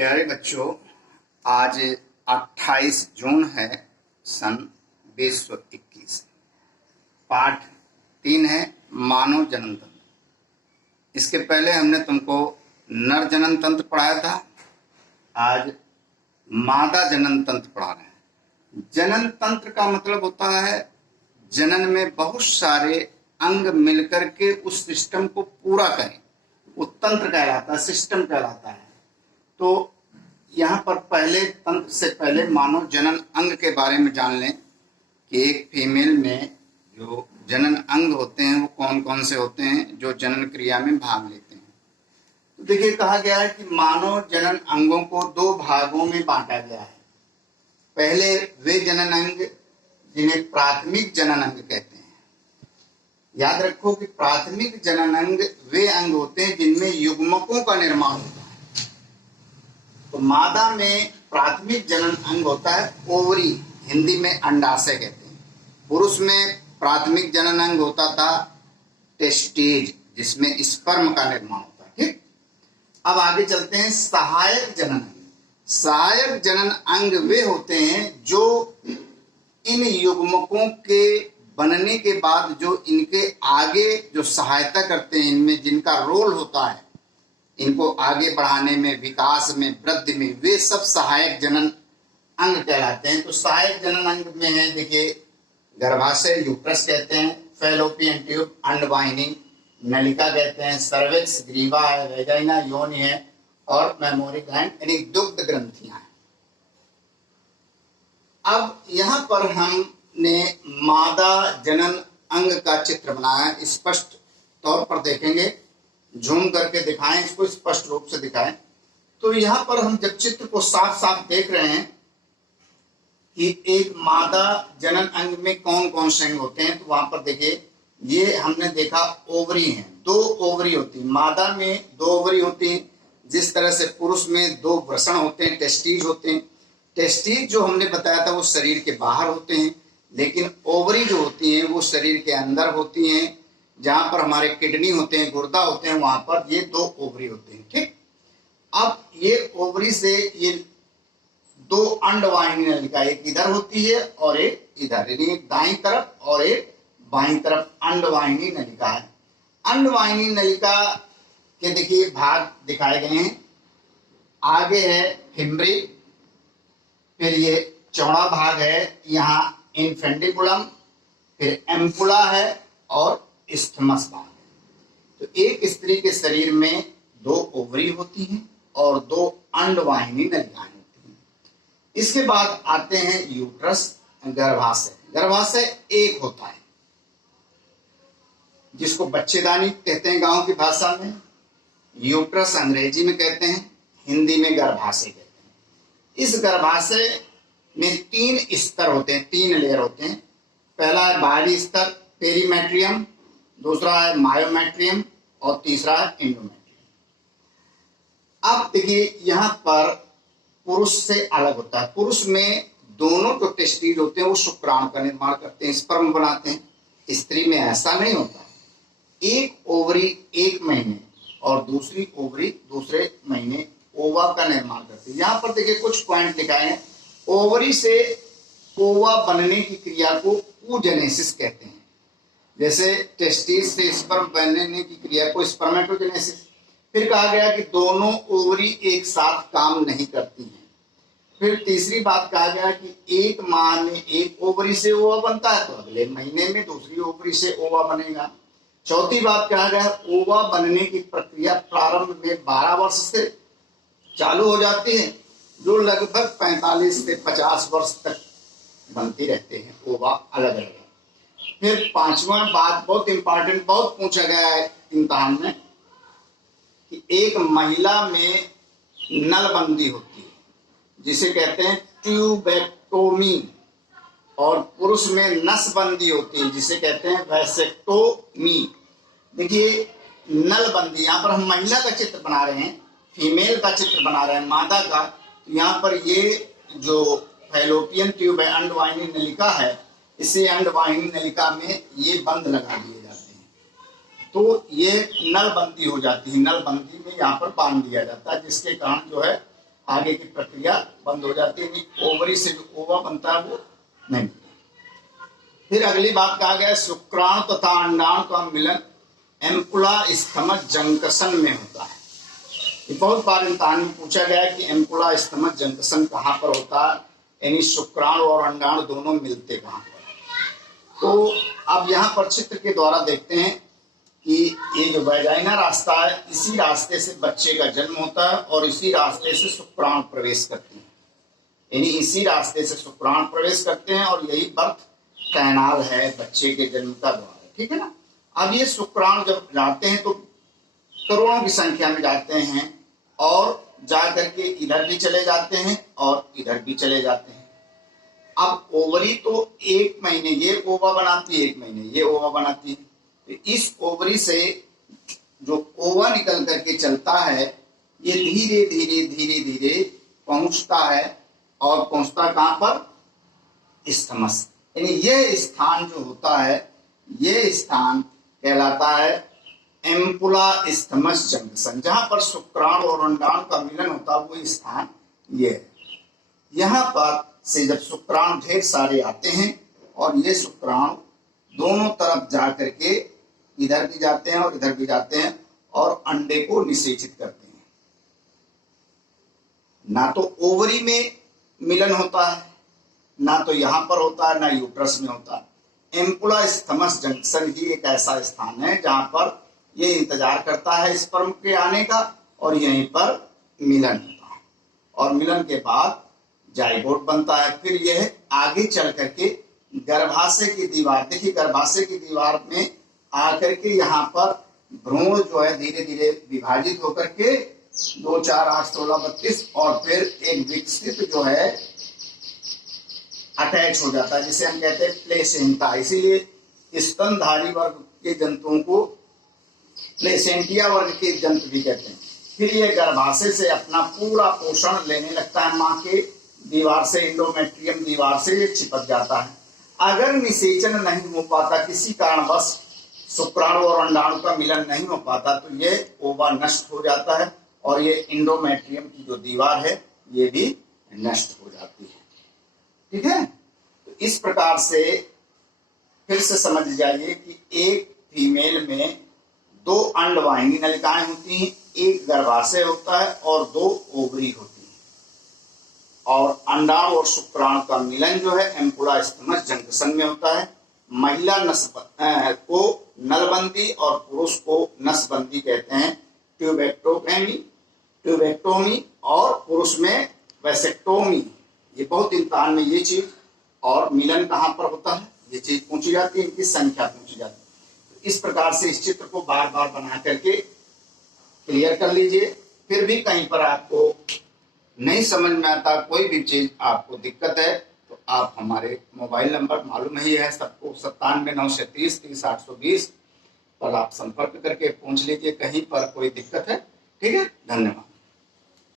प्यारे बच्चों, आज 28 जून है सन 2021। पाठ 3 है मानव जनन तंत्र। इसके पहले हमने तुमको नर जनन तंत्र पढ़ाया था। आज मादा जनन तंत्र पढ़ा रहे हैं। जनन तंत्र का मतलब होता है जनन में बहुत सारे अंग मिलकर के उस सिस्टम को पूरा करें। वो तंत्र कहलाता है, सिस्टम कहलाता है। तो यहाँ पर पहले तंत्र से पहले मानव जनन अंग के बारे में जान लें कि एक फीमेल में जो जनन अंग होते हैं वो कौन कौन से होते हैं जो जनन क्रिया में भाग लेते हैं। तो देखिए, कहा गया है कि मानव जनन अंगों को 2 भागों में बांटा गया है। पहले वे जनन अंग जिन्हें प्राथमिक जनन अंग कहते हैं। याद रखो कि प्राथमिक जनन अंग वे अंग होते हैं जिनमें युग्मकों का निर्माण होता है। तो मादा में प्राथमिक जनन अंग होता है ओवरी, हिंदी में अंडाशय कहते हैं। पुरुष में प्राथमिक जनन अंग होता था टेस्टिज, जिसमें स्पर्म का निर्माण होता है। ठीक, अब आगे चलते हैं सहायक जनन अंग। सहायक जनन अंग वे होते हैं जो इन युग्मकों के बनने के बाद जो इनके आगे जो सहायता करते हैं, इनमें जिनका रोल होता है इनको आगे बढ़ाने में, विकास में, वृद्धि में, वे सब सहायक जनन अंग कहलाते हैं। तो सहायक जनन अंग में है, देखिए, गर्भाशय यूट्रस कहते हैं, फैलोपियन ट्यूब अंडवाहिनी, नलिका कहते हैं, सर्विक्स ग्रीवा है, वेजाइना योनि है, और मेमोरी ग्लैंड यानी दुग्ध ग्रंथियां हैं। अब यहाँ पर हमने मादा जनन अंग का चित्र बनाया, स्पष्ट तौर पर देखेंगे, झूम करके दिखाएं, इसको स्पष्ट रूप से दिखाएं। तो यहाँ पर हम जब चित्र को साफ साफ देख रहे हैं कि एक मादा जनन अंग में कौन कौन से अंग होते हैं, तो वहां पर देखिए, ये हमने देखा ओवरी हैं, 2 ओवरी होती है। मादा में 2 ओवरी होती हैं, जिस तरह से पुरुष में 2 वृषण होते हैं, टेस्टिज होते हैं। टेस्टिज जो हमने बताया था वो शरीर के बाहर होते हैं, लेकिन ओवरी जो होती हैं वो शरीर के अंदर होती हैं। जहां पर हमारे किडनी होते हैं, गुर्दा होते हैं, वहां पर ये 2 ओवरी होते हैं। ठीक, अब ये ओवरी से ये 2 अंडवाहिनी नलिका, एक इधर होती है और एक इधर, यानी एक दाईं तरफ और एक बाईं तरफ अंडवाहिनी नलिका है। अंडवाहिनी नलिका के देखिए भाग दिखाए गए हैं। आगे है फिम्बरी, फिर ये चौड़ा भाग है, यहाँ इन्फेंडिबुलम, फिर एम्पुला है और स्थमस भाग है। तो एक स्त्री के शरीर में 2 ओवरी होती हैं और 2 अंडवाहिनी नलिकाएं होती हैं। इसके बाद आते हैं यूट्रस, गर्भाशय। गर्भाशय एक होता है जिसको बच्चेदानी कहते हैं गांव की भाषा में, यूट्रस अंग्रेजी में कहते हैं, हिंदी में गर्भाशय कहते हैं। इस गर्भाशय में 3 स्तर होते हैं, 3 लेयर होते हैं। पहला है बाहरी स्तर पेरीमेट्रियम, दूसरा है मायोमेट्रियम और तीसरा है एंडोमेट्रियम। अब देखिए, यहाँ पर पुरुष से अलग होता है। पुरुष में दोनों जो टेस्टिज होते हैं वो शुक्राणु का निर्माण करते हैं, स्पर्म बनाते हैं। स्त्री में ऐसा नहीं होता। एक ओवरी 1 महीने और दूसरी ओवरी दूसरे महीने ओवा का निर्माण करती है। यहाँ पर देखिए कुछ पॉइंट लिखाए हैं। ओवरी से ओवा बनने की क्रिया को oogenesis कहते हैं। जैसे टेस्टिस से स्पर्म बनने की क्रिया को स्पर्मेटोजेनेसिस। फिर कहा गया कि दोनों ओवरी एक साथ काम नहीं करती हैं। फिर तीसरी बात कहा गया कि 1 माह में एक ओवरी से ओवा बनता है, तो अगले महीने में दूसरी ओवरी से ओवा बनेगा। चौथी बात कहा गया, ओवा बनने की प्रक्रिया प्रारंभ में 12 वर्ष से चालू हो जाती है, जो लगभग 45 से 50 वर्ष तक बनती रहते हैं ओवा अलग अलग। फिर 5वां बात बहुत इंपॉर्टेंट, बहुत पूछा गया है इम्तिहान में, कि एक महिला में नलबंदी होती है जिसे कहते हैं ट्यूबेक्टोमी, और पुरुष में नसबंदी होती है जिसे कहते हैं वैसेक्टोमी। देखिए, नलबंदी, यहाँ पर हम महिला का चित्र बना रहे हैं, फीमेल का चित्र बना रहे हैं, मादा का। तो यहाँ पर ये जो फैलोपियन ट्यूब है, अंडवाहिनी नलिका है, इसी अंडवाहिनी नलिका में ये बंद लगा दिए जाते हैं, तो ये नलबंदी हो जाती है। नलबंदी में यहाँ पर बांध दिया जाता है, जिसके कारण जो है आगे की प्रक्रिया बंद हो जाती है, ओवरी से जो ओवा बनता है वो नहीं। फिर अगली बात कहा गया शुक्राणु तथा अंडाणु का मिलन एम्पुला स्थमक जंक्शन में होता है। ये बहुत बार इम्तिहान में पूछा गया है कि एम्पुला स्थमक जंक्शन कहाँ पर होता है, यानी शुक्राणु और अंडाणु दोनों मिलते कहाँ पर। तो अब यहाँ पर चित्र के द्वारा देखते हैं कि ये जो वैजाइना रास्ता है, इसी रास्ते से बच्चे का जन्म होता है और इसी रास्ते से शुक्राणु प्रवेश करते हैं, यानी इसी रास्ते से शुक्राणु प्रवेश करते हैं और यही बर्थ कैनाल है बच्चे के जन्म का द्वार, ठीक है ना। अब ये शुक्राणु जब जाते हैं तो करोड़ों की संख्या में जाते हैं और जाकर के इधर भी चले जाते हैं और इधर भी चले जाते हैं। अब ओवरी तो एक महीने ये ओवा बनाती है, एक महीने ये ओवा बनाती है, तो इस ओवरी से जो ओवा निकल करके चलता है ये धीरे धीरे धीरे धीरे पहुंचता है और पहुंचता कहां पर, स्थमस, यानी ये स्थान जो होता है ये स्थान कहलाता है एम्पुला स्थमस जंक्शन, जहां पर शुक्राणु और अंडाणु का मिलन होता है वो स्थान ये है। यहाँ पर से जब शुक्राणु ढेर सारे आते हैं और ये शुक्राणु दोनों तरफ जा करके इधर भी जाते हैं और इधर भी जाते हैं और अंडे को निषेचित करते हैं। ना तो ओवरी में मिलन होता है, ना तो यहाँ पर होता है, ना यूट्रस में होता है। एम्पुला स्थमस जंक्शन ही एक ऐसा स्थान है जहां पर ये इंतजार करता है स्पर्म के आने का और यहीं पर मिलन होता है और मिलन के बाद जाइगोट बनता है। फिर यह आगे चल करके गर्भाशय की दीवार, देखिए गर्भाशय की दीवार में आकर के यहाँ पर भ्रूण जो है धीरे धीरे विभाजित होकर के 2, 4, 8, 16, 32 और फिर एक विकसित जो है अटैच हो जाता है जिसे हम कहते हैं प्लेसेंटा। इसीलिए स्तनधारी वर्ग के जंतुओं को प्लेसेंटिया वर्ग के जंतु भी कहते हैं। फिर ये गर्भाशय से अपना पूरा पोषण लेने लगता है, माँ के दीवार से, इंडोमेट्रियम दीवार से ये चिपक जाता है। अगर निषेचन नहीं हो पाता, किसी कारणवश शुक्राणु और अंडाणु का मिलन नहीं हो पाता, तो ये ओवा नष्ट हो जाता है और ये इंडोमेट्रियम की जो दीवार है ये भी नष्ट हो जाती है, ठीक है। तो इस प्रकार से फिर से समझ जाइए कि एक फीमेल में 2 अंडवाहिनी नलिकाएं होती हैं, एक गर्भाशय होता है और 2 ओवरी होती हैं और अंडाणु और शुक्राणु का मिलन जो है एम्पुला स्थमस जंक्शन में होता है। महिला को नलबंदी और पुरुष को नसबंदी कहते हैं, ट्यूबेक्टोमी और पुरुष में वैसेक्टोमी। ये बहुत इम्तिहान में ये चीज, और मिलन कहाँ पर होता है ये चीज पूछी जाती है, इनकी संख्या पूछी जाती है। तो इस प्रकार से इस चित्र को बार बार बना करके क्लियर कर लीजिए। फिर भी कहीं पर आपको नहीं समझ में आता, कोई भी चीज आपको दिक्कत है तो आप हमारे मोबाइल नंबर मालूम ही है सबको 97 930 30 820 पर आप संपर्क करके पूछ लीजिए कहीं पर कोई दिक्कत है, ठीक है। धन्यवाद।